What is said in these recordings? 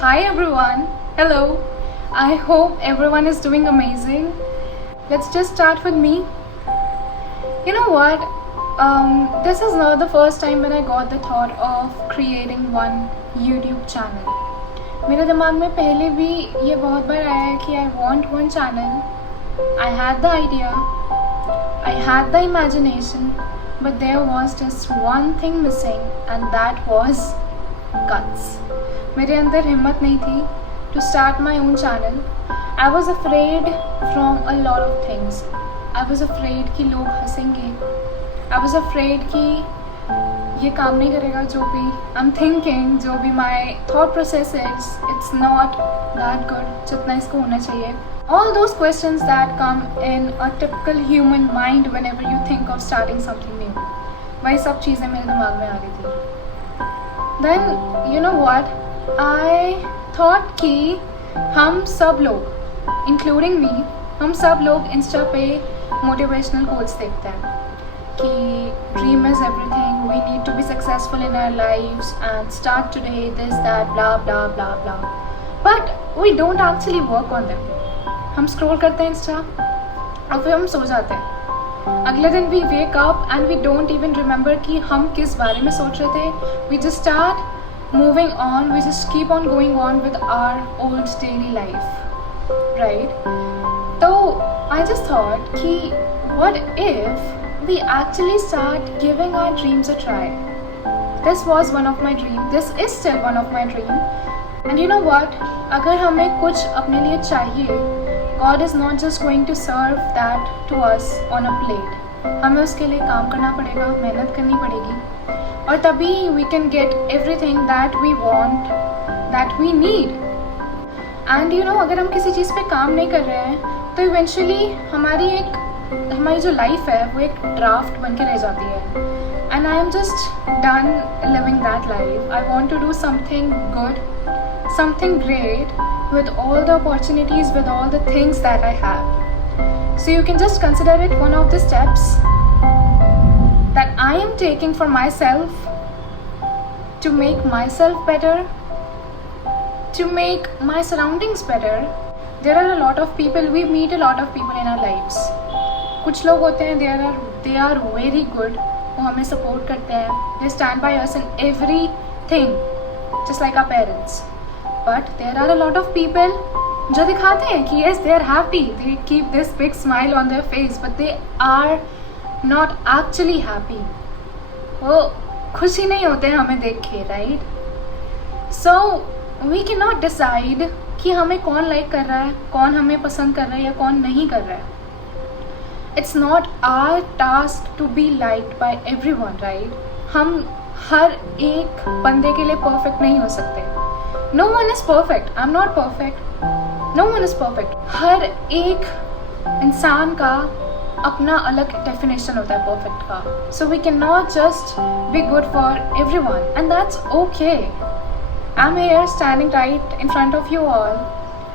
hi everyone. Hello. I hope everyone is doing amazing. Let's just start with me. You know what? This is not the first time when I got the thought of creating one YouTube channel. मेरे दिमाग में पहले भी ये बहुत बार आया है कि I want one channel. I had the idea. I had the imagination. But there was just one thing missing and that was guts. मेरे अंदर हिम्मत नहीं थी to start my own channel. I was afraid from a lot of things. I was afraid कि लोग हंसेंगे. I was afraid कि ये काम नहीं करेगा जो भी I'm thinking, जो भी my thought process is, it's not that good जितना इसको होना चाहिए. All those questions that come in a typical human mind whenever you think of starting something new. वही सब चीज़ें मेरे दिमाग में आ रही थी. Then you know what? I thought कि हम सब लोग including me, हम सब लोग इंस्टा पे motivational quotes देखते हैं कि dream is everything, we need to be successful in our lives and start today, this, that, blah, blah, blah, blah. But we don't actually work on them. हम scroll करते हैं Insta और फिर हम सो जाते हैं. अगले दिन we wake up and we don't even remember कि हम किस बारे में सोच रहे थे. We just start moving on, we just keep on going on with our old daily life, right? So I just thought कि what if we actually start giving our dreams a try? This was one of my dreams. This is still one of my dreams. And you know what? अगर हमें कुछ अपने लिए चाहिए, God is not just going to serve that to us on a plate. हमें उसके लिए काम करना पड़ेगा, मेहनत करनी पड़ेगी, और तभी we can get everything that we want, that we need. And you know, अगर हम किसी चीज़ पे काम नहीं कर रहे हैं तो eventually हमारी जो लाइफ है वो एक ड्राफ्ट बन के रह जाती है. And I am just done living that life. I want to do something good, something great, with all the opportunities, with all the things that I have. So you can just consider it one of the steps that I am taking for myself to make myself better, to make my surroundings better. There are a lot of people, we meet a lot of people in our lives. कुछ लोग होते हैं they are very good, वो हमें support करते हैं, they stand by us in everything, just like our parents. But there are a lot of people जो दिखाते हैं कि yes they are happy, they keep this big smile on their face, but they are not actually happy. वो खुशी नहीं होते हैं हमें देख के, right? So we cannot decide कि हमें कौन लाइक कर रहा है, कौन हमें पसंद कर रहा है या कौन नहीं कर रहा है. It's not our task to be liked by everyone, right? हम हर एक बंदे के लिए परफेक्ट नहीं हो सकते. No one is perfect. I'm not perfect. No one is perfect. हर एक इंसान का अपना अलग definition होता है perfect का. So we cannot just be good for everyone, and that's okay. I'm here standing right in front of you all,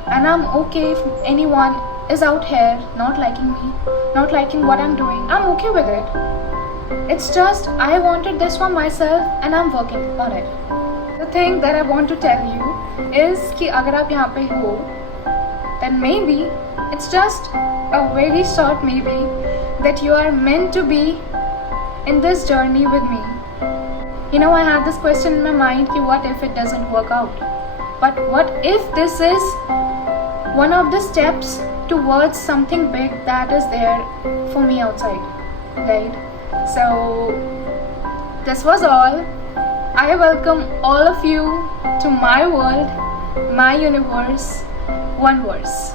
and I'm okay if anyone is out here not liking me, not liking what I'm doing. I'm okay with it. It's just I wanted this for myself, and I'm working on it. The thing that I want to tell you is कि अगर आप यहाँ पे हो, then maybe it's just a very short maybe that you are meant to be in this journey with me. You know, I had this question in my mind कि what if it doesn't work out? But what if this is one of the steps towards something big that is there for me outside, right? So this was all. I welcome all of you to my world, my universe, one verse.